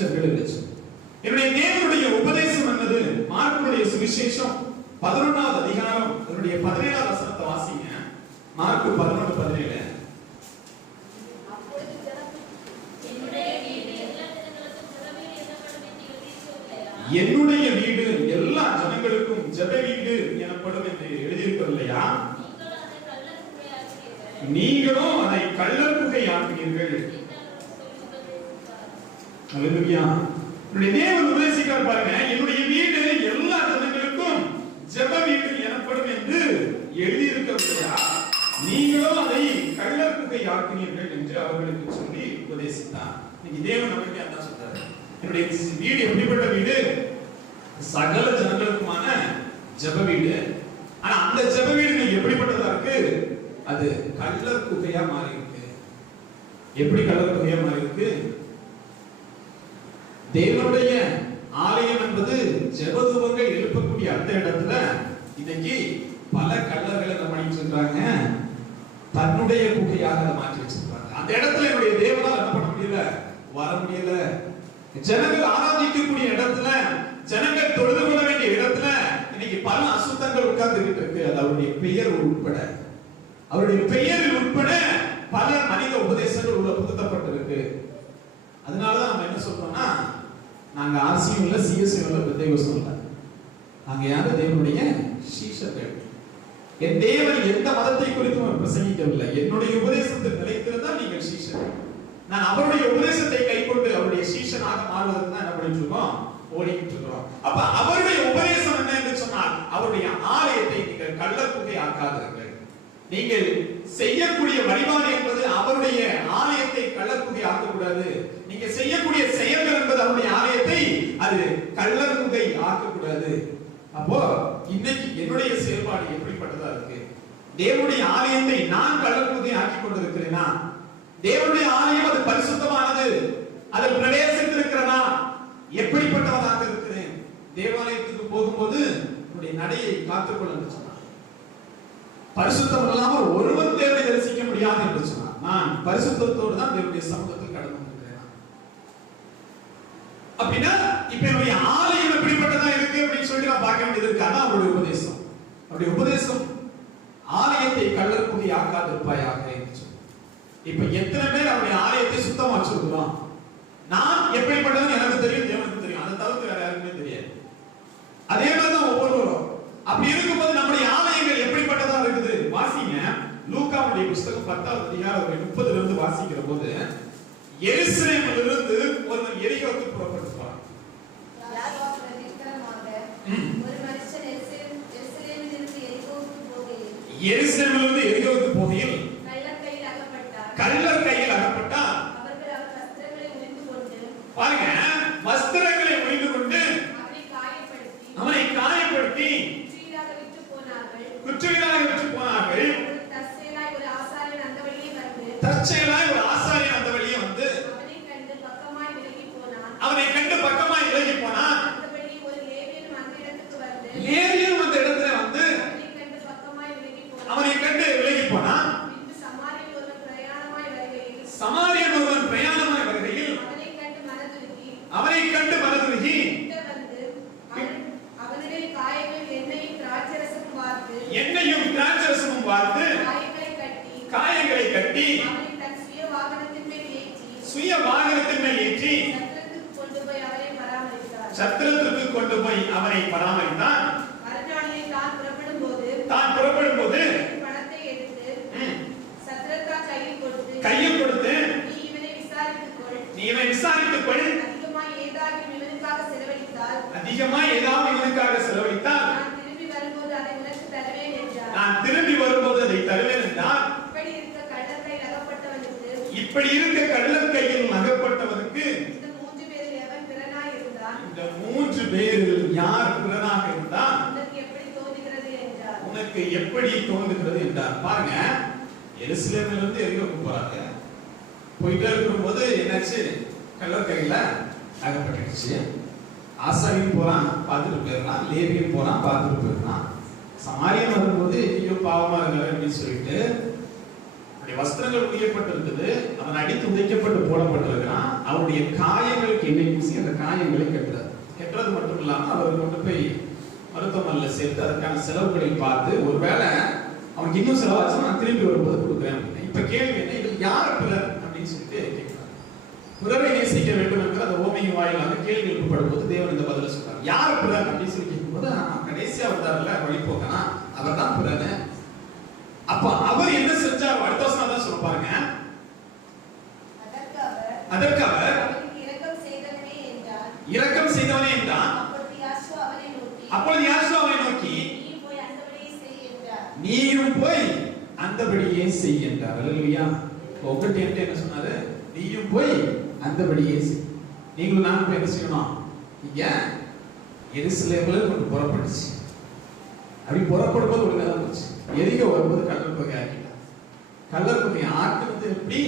சீஷர்கள் என்று. என்னுடைய தேவனுடைய உபதேசம் என்னது? மார்க்குடைய சுவிசேஷம் 11வது அதிகாரம் அதனுடைய 17வது வசனத்தை வாசிங்க. மார்க்கு 11:17. என்னுடைய வீடு எல்லா ஜனங்களுக்கும் ஜெப வீடு எனப்படும் என்று எழுதியிருக்கவில்லையா? நீங்களும் அதை கள்ளர் குகை ஆக்குவீர்கள். அல்லேலூயா. என்னுடைய தேவன் உபதேசிக்கிறார் பாருங்க, என்னுடைய வீடு எல்லா ஜனங்களுக்கும் ஜெப வீடு எனப்படும் என்று எழுதியிருக்கவில்லையா? நீங்களும் அதை கள்ளர் குகை ஆக்குவீர்கள் என்று அவர்களுக்கு சொல்லி உபதேசித்தார். இன்னைக்கு தேவன் நமக்கு அதான் சொல்றாரு, என்னுடைய வீடு எப்படிப்பட்ட வீடு? சகல ஜனங்களுக்குமான ஜெப வீடு. ஆனா அந்த ஜெப வீடு எப்படிப்பட்டதா இருக்கு? அது கள்ளர் குகையா மாறி இருக்கு. எப்படி கள்ளர் குகையா மாறி இருக்கு? தேவனுடைய ஆலயம் என்பது ஜெபதூபங்கள் எழுப்பக்கூடிய அந்த இடத்துல இன்னைக்கு பல கள்ளர்களை பண்ணிட்டு இருக்காங்க. தன்னுடைய குகையாக அதை மாற்றி வச்சிருக்காங்க. அந்த இடத்துல என்னுடைய தேவனால் என்ன பண்ண முடியல, வர முடியல. ஜனங்கள் ஆராதிக்கக்கூடிய இடத்துல, ஜனங்கள் தொழுது கொள்ள வேண்டிய இடத்துல இன்னைக்கு பல அசுத்தங்கள் உட்கார்ந்துகிட்டு இருக்கு. அது அவருடைய பெயர் உட்பட, அவருடைய பெயரில் உட்பட பல மனித உபதேசங்கள் உள்ள புகுத்தப்பட்டிருக்கு. அதனாலதான் நம்ம என்ன சொல்றோம்னா, நாங்க ஆர்சியும் இல்ல, சிஎஸ்யும் இல்ல, பெந்தேகோஸ்தும் இல்ல. நாங்க யாரு? தேவனுடைய சீஷர்கள். என் தேவன் எந்த மதத்தை குறித்தும் பிரசங்கிக்கவில்லை. என்னுடைய உபதேசத்தில் நிலைத்திருந்தால் நீங்கள் சீஷர்கள். நான் அவருடைய உபதேசத்தை கைக்கொண்டு அவருடைய சீஷனாக மாறுவதற்கு தான் என்ன பண்ணிட்டு இருக்கோம்? ஓடிக்கிட்டு இருக்கிறோம். அப்ப அவருடைய உபதேசம் என்ன என்று சொன்னால், அவருடைய ஆலயத்தை நீங்கள் கள்ளர் குகை ஆக்காதீர்கள். நீங்கள் செய்யக்கூடிய வழிபாடு என்பது அவருடைய ஆலயத்தை கள்ளர் குகை ஆக்கக்கூடாது. நீங்க செய்யக்கூடிய செயல்கள் என்பது அவருடைய ஆலயத்தை அது கள்ளர் குகை ஆக்கக்கூடாது. அப்போ இன்னைக்கு என்னுடைய செயல்பாடு எப்படிப்பட்டதா இருக்கு? தேவனுடைய ஆலயத்தை நான் கள்ளர் குகை ஆக்கி கொண்டிருக்கிறேனா? தேவனுடைய ஆலயம் அது பரிசுத்தமானது, அதில் பிரவேசித்திருக்கிறனா? எப்படிப்பட்டவனாக இருக்கிறேன்? தேவாலயத்துக்கு போகும்போது என்னுடைய நடையை காத்துக்கொள்ள சொன்னார். பரிசுத்தம் இல்லாமல் ஒருவன் தேவனை தரிசிக்க முடியாது என்று சொன்னார். நான் பரிசுத்தத்தோடு தான் தேவனுடைய சமூகத்தில் கடந்து வந்திருக்கிறேன். அப்படின்னா இப்ப என்னுடைய ஆலயம் எப்படிப்பட்டதா இருக்கு அப்படின்னு சொல்லி நான் பார்க்க வேண்டியது இருக்கு. அதான் அவருடைய உபதேசம். அவருடைய உபதேசம் ஆலயத்தை கள்ளர் குகை ஆக்காதிருப்பாயாக என்று சொன்னார். இப்ப எத்தனை பேர் அவருடைய ஆலயத்தை சுத்தமா வச்சிருக்கிறோம்? நான் எப்படிப்பட்டதுன்னு எனக்கு தெரியும், தேவனுக்கு தெரியும். அதை தவிர்த்து வேற யாருக்குமே தெரியாது. அதே மாதிரிதான் ஒவ்வொருவரும். அப்படி இருக்கும்போது நம்முடைய ஆலயங்கள் எப்படிப்பட்டதா இருக்குது? வாசிங்க, லூக்காவுடைய புத்தகம் 10வது அதிகாரம் 30ல இருந்து வாசிக்கிற போது, எருசலேமிலிருந்து ஒருவன் எரிகோவுக்கு புறப்பட்டான். எருசலேமிலிருந்து எரிகோவுக்கு போகையில் கள்ளர் கையில் அகப்பட்டார். பாருங்க, வஸ்திரங்களை உரிந்து கொண்டு அவனை காயப்படுத்தி குற்றவாளியாக விட்டு போனார்கள். தற்செயலாய் ஒரு ஆசாரியன் அந்த வழியே வந்து அவனை கண்டு பக்கமாய் விலகி போனான். லேவியனும் அந்த இடத்துல வந்து அவனை கண்டு விலகி போனான். சமாரியன் ஒருவன் பிரயாணமாய் வருகையில் அவனை கண்டு மனதுருகி எண்ணெயும் திராட்சரசமும் வார்த்து காயங்களை கட்டி சுய வாகனத்தின் மேல் ஏற்றி சத்திரத்திற்கு கொண்டு போய் அவனை பராமரித்தான். தான் புறப்படும் போது கையில் கொடுத்து நீ இவனை விசாரித்துக் கொள், அதிகமா ஏதாவது இவனுக்காக செலவழித்தால் நான் திரும்பி வரும்போது அதை தருவேன் என்றார். இப்படி இருக்க கள்ளர் கையில் அகப்பட்டவனுக்கு இந்த 3 பேரில் யார் பிறனாக இருந்தால் உனக்கு எப்படி தோன்றுகிறது என்றார். பாருங்க, எருசலேமிலிருந்து எரிகோவுக்கு போறாங்க. போயிட்டே இருக்கும்போது என்னாச்சு? கள்ளர் கையில அகப்பட்டுச்சு. ஆசாரியன் போறான், பார்த்துட்டு போயிடலாம். லேவியன் போறான், பார்த்துட்டு போயிடலாம். சமாரியன் வரும்போது ஐயோ பாவமா இருக்கிற அப்படின்னு சொல்லிட்டு அவருடைய வஸ்திரங்கள் உயர்த்தப்பட்டிருக்குது. அவன் அடித்து உதைக்கப்பட்டு போடப்பட்டிருக்கிறான். அவருடைய காயங்களுக்கு எண்ணெய் பூசி மருத்துவமனையில் சேர்த்து அதற்கான செலவுகளை பார்த்து ஒருவேளை அவனுக்கு இன்னும் செலவாச்சும் நான் திரும்பி வரும்போது கொடுக்குறேன். இப்ப கேள்வி என்ன, இது யார் பிறர் அப்படின்னு சொல்லிட்டு கேட்கிறார். பிறரை நேசிக்க வேண்டும் என்கிற அந்த ஓமையின் வாயிலாக கேள்வி எழுப்பப்படும் போது தேவன் இந்த பதில சொல்றார். யார் பிறர் அப்படின்னு சொல்லி கேட்கும்போது கடைசியா வந்தார்ல வழிபோக்கனா அவர் தான் பிறர். அப்ப அவர் என்ன செஞ்சார்? அடுத்த வசனம் தான் சொல்ல பாருங்க. அதற்கு அவர் இரக்கம் செய்தவனே என்றான். அப்பொழுது யாசுவா அவனை நோக்கி நீயும் போய் அந்தபடியே செய் என்றார். அல்லேலூயா. உங்கள்கிட்ட என்ன சொன்னாரு? நீயும் போய் அந்தபடியே செய். நீங்களும் நானும் போய் என்ன செய்யணும்? இங்க எருசலேம்ல கொண்டு புறப்பட்டுச்சு. அப்படி புறப்படும் போது ஒரு கதை போச்சு. எரிக வரும்போது கல்லர் பகை ஆக்கிட்டார். கல்லர் பகை ஆக்குறது எப்படி?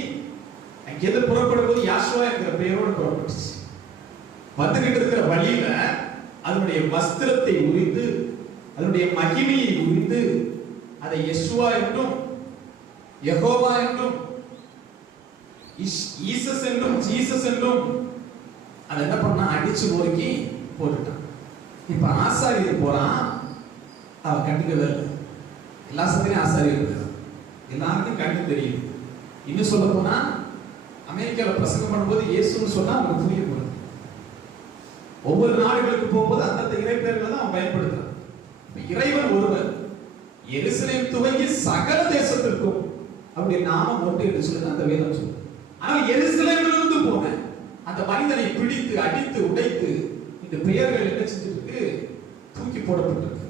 அங்கிருந்து புறப்படும் போது யாசுவா என்கிற பெயரோடு புறப்பட்டுச்சு. வந்துகிட்டு இருக்கிற வழியில அதனுடைய வஸ்திரத்தை உரித்து அதனுடைய மகிமையை உரித்து அதை யெஷுவா என்றும் யெகோவா என்றும் ஈசஸ் என்றும் ஜீசஸ் என்றும் அதை என்ன பண்ணா அடிச்சு நொறுக்கி போட்டுட்டான். இப்ப ஆசாரியர் போறான், அவ கண்டுக்கவே இல்லை. எல்லா சமயம் ஆசாரியர் போயிடும், எல்லாருக்கும் கண்டு தெரியும். இன்னும் சொல்ல போனா அமெரிக்காவில் பிரசங்கம் பண்ணும்போது இயேசுன்னு சொன்னா அவங்களுக்கு புரிய போறது. ஒவ்வொரு நாடுகளுக்கு போகும்போது அந்தந்த இறை பெயர்களை தான் அவன் பயன்படுத்துறான். இறைவன் ஒருவர் எருசலேம் துவங்கி சகல தேசத்திற்கும் அப்படி நாமம் ஒன்று என்று சொல்லி அந்த வேதம் சொல்லுது. ஆனால் எருசலேமிலிருந்து போன அந்த மனிதனை பிடித்து அடித்து உடைத்து இந்த பெயர்கள் என்ன செஞ்சிருக்கு? தூக்கி போடப்பட்டிருக்கு.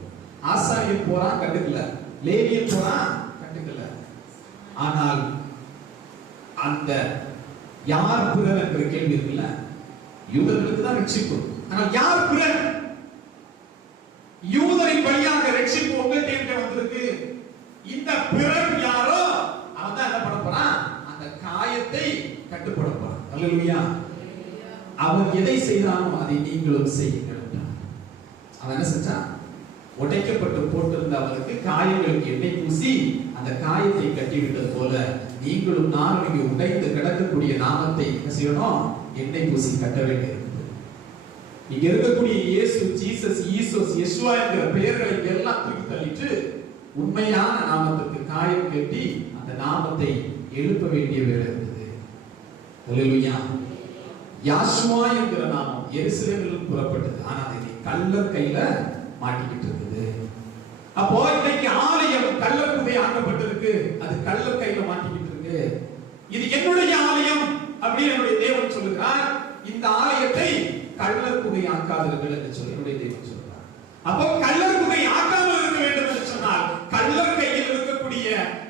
ஆசாரியர் போறான் கண்டுக்கல, லேவியன் போறான் கண்டுக்கல. ஆனால் அந்த யார் பிறர் என்ற கேள்வி இருக்குல்ல, யூதர்களுக்கு தான் ரட்சிப்பு. ஆனால் யார் பிறர்? யூதரின் வழியாக ரட்சிப்பு உங்கள்கிட்ட வந்திருக்கு. இந்த பிறர் யாரோ அவன் தான் என்ன பண்ண போறான்? அந்த காயத்தை கட்டுப்பட போறான். அல்லேலூயா. அவர் எதை செய்தானோ அதை நீங்களும் செய்யுங்கள். அவன் என்ன செஞ்சான்? உடைக்கப்பட்டு போட்டிருந்த அவருக்கு காயங்களுக்கு எண்ணெய் பூசி அந்த காயத்தை கட்டிவிட்டது போல நீங்களும் நானும் இங்கே உடைந்து கிடக்கக்கூடிய நாமத்தை என்ன செய்யணும்? எண்ணெய் பூசி கட்ட வேண்டியிருக்கிறது. இங்க இருக்கக்கூடிய இயேசு, ஜீசஸ், ஈசோஸ், யெஷுவா என்கிற பெயர்களை எல்லாம் தூக்கி தள்ளிட்டு உண்மையான நாமத்துக்கு காயம் கட்டி அந்த நாமத்தை எழுப்ப வேண்டிய வேலை இருக்குது. அல்லேலூயா. யாசுவா என்கிற நாமம் எருசலேமில் புறப்பட்டது, ஆனா அதை கள்ளர் கையில மாட்டிக்கிட்டு இருக்குது. அப்போ இன்னைக்கு ஆலயம் கள்ளர் குகை ஆக்கப்பட்டிருக்கு, அது கள்ளர் கையில மாட்டிக்கிட்டு இருக்கு. இது என்னுடைய ஆலயம் அப்படின்னு என்னுடைய தேவன் சொல்லுகிறார். இந்த ஆலயத்தை கள்ளர் குகை ஆக்காதீர்கள் என்று சொல்லி என்னுடைய தேவன் சொல்றார். அப்போ கள்ளர் குகை ஆக்காமல் இருக்க வேண்டும் என்று சொன்னால் கள்ளர் கையில் இருக்கக்கூடிய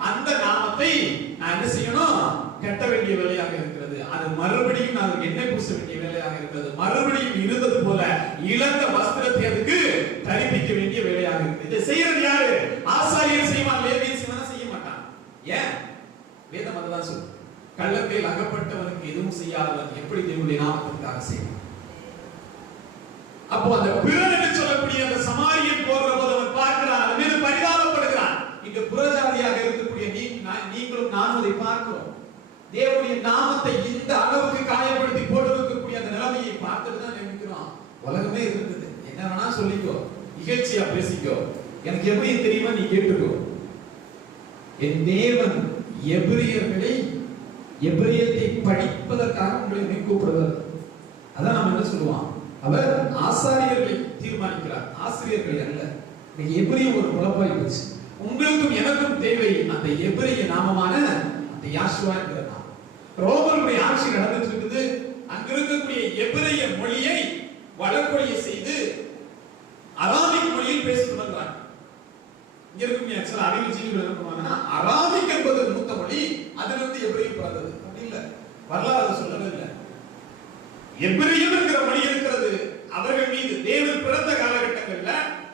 அந்த நாமத்தை நான் என்ன செய்யணும்? கட்ட வேண்டிய வேலையாக இருக்கிறது. அது மறுபடியும் நான் எண்ணெய் பூச வேண்டிய வேலையாக இருக்கிறது. மறுபடியும் இருந்தது போல இழந்த வஸ்திரத்தை அதுக்கு தரிப்பிக்க வேண்டிய வேலையாக இருக்கிறது. இதை செய்யறது யாரு? ஆசாரியர் செய்வான், லேவியன் செய்வான், செய்ய மாட்டான். ஏன்? வேதம் அதுதான் சொல்லுது. கள்ளர் கையில் அகப்பட்டவனுக்கு எதுவும் செய்யாதவன் எப்படி தேவனுடைய நாமத்திற்காக செய்வான்? அப்போ அந்த பிறர் என்று சொல்லக்கூடிய அந்த சமாரியன் போகிற போது அவன் பார்க்கிறான், அது மீது பரிதாபப்படுகிறான். இங்க புறஜாதியாக இருக்கக்கூடிய நீங்களும் நானும் அதை பார்க்கிறோம். தேவனுடைய நாமத்தை இந்த அளவுக்கு காயப்படுத்தி போட்டிருக்கக்கூடிய அந்த நிலைமையை பார்த்துட்டு தான் நினைக்கிறோம். உலகமே இருக்குது, என்ன வேணா சொல்லிக்கோ, இகழ்ச்சியா பேசிக்கோ, எனக்கு எப்படி தெரியுமா நீ கேட்டுக்கோ. என் தேவன் எபிரியர்களை எபிரியத்தை படிப்பதற்காக உங்களை கூப்பிடுவார். அதான் நம்ம என்ன சொல்லுவான்? அவர் ஆசாரியர்களை தீர்மானிக்கிறார், ஆசிரியர்கள் அல்ல. எபிரிய ஒரு குழப்பாய் போச்சு. உங்களுக்கும் எனக்கும் தேவை அந்த எபிரிய நாமமான அந்த யாசுவா என்கிற நாமம். ரோமருடைய ஆட்சி நடந்துட்டு இருக்குது. அங்க இருக்கக்கூடிய எபிரிய மொழியை வழக்கொழிய செய்து அராமிக் மொழியில் பேசிட்டு வந்தாங்க. இங்க இருக்கக்கூடிய ஆக்சுவலா அறிவு ஜீவிகள் என்ன பண்ணுவாங்கன்னா, அராமிக் என்பது மூத்த மொழி, அதிலிருந்து எபிரிய பிறந்தது அப்படி இல்ல, வரலாறு சொல்லவே இல்லை. எபிரியம் என்கிற மொழி இருக்கிறது. அவர்கள் மீது தேவன் பிறந்த காலகட்டங்கள்ல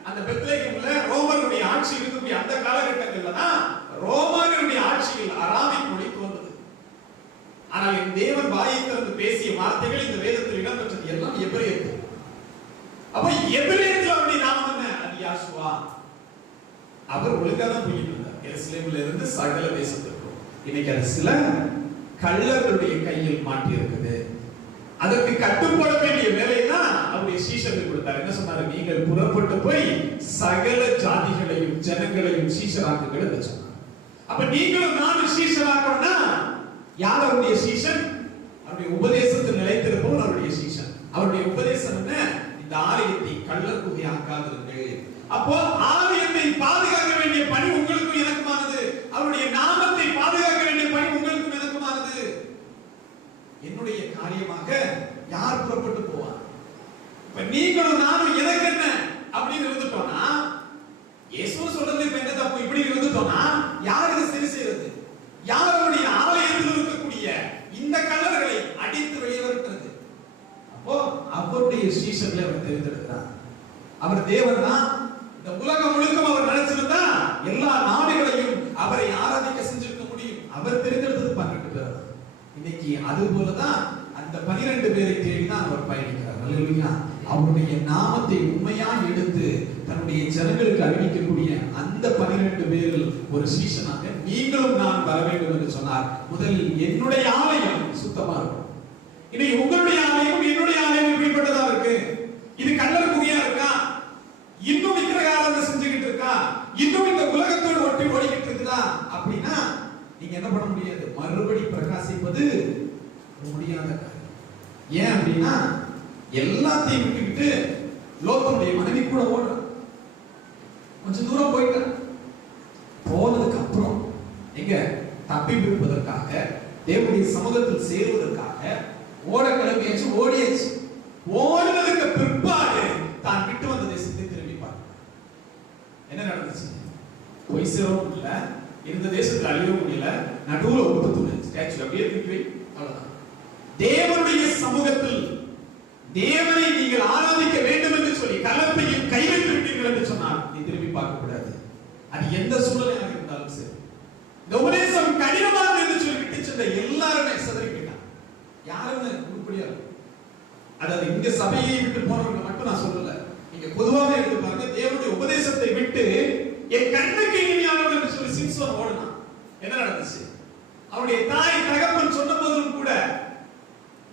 அந்த பெத்லகேம்ல ரோமர்களுடைய ஆட்சி இருக்கக்கூடிய அந்த காலகட்டங்கள்ல தான் ரோமர்களுடைய ஆட்சியில் அராமிக் மொழி தோன்றது. ஆனால் என் தேவன் வாயை திறந்து பேசிய வார்த்தைகள் இந்த வேதத்தில் இடம்பெற்றது எல்லாம் எபிரியத்தில். அப்ப எபிரியத்தில் அவருடைய நாமம் என்ன? அது யாசுவா. அவர் ஒழுங்கா தான் போயிட்டு இருந்தார் எருசலேமில் இருந்து சகல தேசத்திற்கும். இன்னைக்கு அது சில கள்ளர்களுடைய கையில் மாட்டி இருக்குது. அதற்கு கட்டுப்பட வேண்டிய வேலையை தான் அவருடைய சீஷர்கள் கொடுத்தார். என்ன சொன்னாரு? நீங்கள் புறப்பட்டு போய் சகல ஜாதிகளையும் ஜனங்களையும் சீஷராக்குங்கள் என்று சொன்னார். அப்ப நீங்களும் நானும் சீஷராக்கணும்னா யார் அவருடைய சீஷன்? அவருடைய உபதேசத்தில் நிலைத்திருப்பவர் அவருடைய சீஷன். அவருடைய உபதேசம் என்ன? இந்த ஆலயத்தை கள்ளர் குகையாக்காதிருங்கள். அப்போ ஆலயத்தை பாதுகாக்க வேண்டிய பணி உங்களுக்கும் எனக்குமானது. அவருடைய நாமத்தை பாதுகாக்க வேண்டிய பணி உங்களுக்கும் எனக்குமானது. என்னுடைய காரியமாக யார் புறப்பட்டு போவார்? இப்ப நீங்களும் நானும் எனக்கு என்ன அப்படின்னு இருந்துட்டோம்னா, இயேசு சொல்றது இப்ப என்ன தப்பு? இப்படி இருந்துட்டோம்னா யார் இதை சரி செய்யறது? யார் அவருடைய ஆலயத்தில் இருக்கக்கூடிய இந்த கல்லர்களை அடித்து வெளியே வருகிறது? அப்போ அவருடைய சீஷர்களை அவர் தெரிந்தெடுக்கிறார். அவர் தேவன் தான். இந்த உலகம் முழுக்க அவர் நினைச்சிருந்தா எல்லா நாடுகளையும் அவரை ஆராதிக்க செஞ்சிருக்க முடியும். அவர் தெரிந்தெடுத்தது 12 பேர். இன்னைக்கு அது போலதான் அந்த 12 பேரை தேடிதான் அவர் பயணிக்கிறார். அல்லேலூயா. அவருடைய நாமத்தை உண்மையா எடுத்து தன்னுடைய ஜனங்களுக்கு அறிவிக்கக்கூடிய அந்த 12 பேரில் ஒரு சீஷனாக நீங்களும் நான் வர வேண்டும் என்று சொன்னார். முதலில் என்னுடைய ஆலயம் சுத்தமா இருக்கும். இன்னைக்கு உங்களுடைய ஆலயம் என்னுடைய ஆலயம் இப்படிப்பட்டதா இருக்கு. இது கள்ளர் குகையா இருக்கா? இன்னும் விக்கிரகாராதனை செஞ்சுக்கிட்டு இருக்கா? இன்னும் இந்த உலகத்தோடு ஒட்டி ஓடிக்கிட்டு இருக்குதா? அப்படின்னா நீங்க என்ன பண்ண முடியாது. மறுபடி பிரகாசிப்பது முடியாத காரியம். ஏன் அப்படின்னா எல்லாத்தையும் விட்டுக்கிட்டு லோத்தனுடைய மனைவி கூட ஓடுற கொஞ்சம் தூரம் போயிட்ட போனதுக்கு அப்புறம் எங்க தப்பி விடுவதற்காக தேவனுடைய சமூகத்தில் சேருவதற்காக ஓட கிளம்பியாச்சு. ஓடியாச்சு. ஓடுனதுக்கு பிற்பாடு தான் விட்டு வந்த தேசத்தை திரும்பி பார்க்க என்ன நடந்துச்சு? போய் சேரவும் இல்ல, இந்த தேசத்துல அழியவும் முடியல, நடுவுல ஒட்டு ஸ்டாச்சு அப்படியே தூக்கி அவ்வளவுதான். தேவனுடைய சமூகத்தில் தேவனை நீங்கள் ஆராதிக்க வேண்டும் என்று சொல்லி கலப்பையும் கை வைத்து விட்டீர்கள் என்று சொன்னால் நீ திரும்பி பார்க்க கூடாது. அது எந்த சூழ்நிலையாக இருந்தாலும் சரி. இந்த உபதேசம் கடினமாக என்று சொல்லி விட்டு சென்ற எல்லாருமே சிதறி போயிட்டாங்க. யாருன்னு உருப்படியா இருக்கும். அதாவது இங்க சபையை விட்டு போனவங்க மட்டும் நான் சொல்லல. நீங்க பொதுவாக எடுத்து பாருங்க. தேவனுடைய உபதேசத்தை விட்டு என் கண்ணுக்கு இனிமையானவன் என்று சொல்லி சிம்சோன் ஓடினான். என்ன நடந்துச்சு? அவருடைய தாய் தகப்பன் சொன்ன போதும் கூட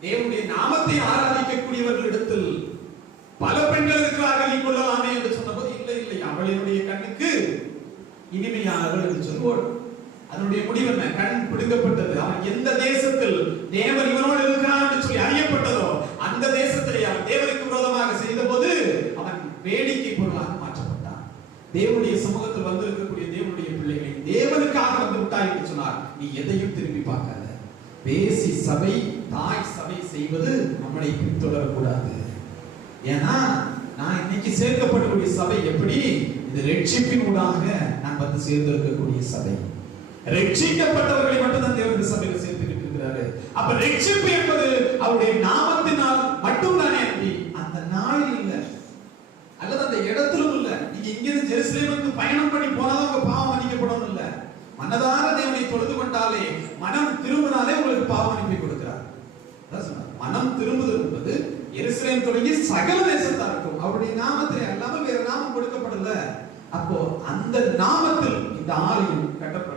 தேவனுடைய நாமத்தை ஆராதிக்கக்கூடியவர்களிடத்தில் பல பெண்கள் இருக்கிறார்கள், நீ கொள்ளலாமே என்று சொன்னபோது இல்லை இல்லை அவளுடைய கண்ணுக்கு இனிமையானவள் என்று சொல்லுவோம். அதனுடைய முடிவு என்ன? கண் பிடுங்கப்பட்டது. அவன் எந்த தேசத்தில் தேவன் இவனோடு இருக்கிறான் என்று சொல்லி அறியப்பட்டதோ அந்த தேசத்திலே அவன் தேவனுக்கு விரோதமாக செய்த போது அவன் வேடிக்கை பொருளாக மாற்றப்பட்டான். தேவனுடைய சமூகத்தில் வந்து இருக்கக்கூடிய தேவனுடைய பிள்ளைகளை தேவனுக்காக வந்து விட்டாய் என்று சொன்னார். நீ எதையும் திரும்பி பார்க்காத. பேசி சபை தாய் சபை செய்வது நம்மளை பின்தொடரக்கூடாது. ஏன்னா நான் இன்னைக்கு சேர்க்கப்படக்கூடிய சபை எப்படி? இது ரட்சிப்பினூடாக நான் வந்து சேர்ந்திருக்கக்கூடிய சபை. ரட்சிக்கப்பட்டவர்களை மட்டும் தான் தேவனுடைய சபையில் சேர்த்துக்கிட்டு இருக்கிறாரு. அப்ப ரட்சிப்பு என்பது அவருடைய நாமத்தினால் மட்டும் தானே அப்படி அந்த நாளில் இல்ல, அல்லது அந்த இடத்திலும் இல்ல. நீங்க இங்கிருந்து ஜெருசலேமுக்கு பயணம் பண்ணி போனாலும் உங்க பாவம் மன்னிக்கப்படும் இல்ல. மனதார தேவனை தொழுது கொண்டாலே, மனம் திரும்பினாலே உங்களுக்கு பாவ மன்னிப்பை கொடுக்கிறார். மனம் திரும்புதல் என்பது எருசலேம் தொடங்கி சகல தேசத்தாருக்கும் அவருடைய நாமத்திலே அல்லாமல் வேற நாமம் கொடுக்கப்படல. அப்போ அந்த நாமத்தில் இந்த ஆலயம் கட்டப்படும்.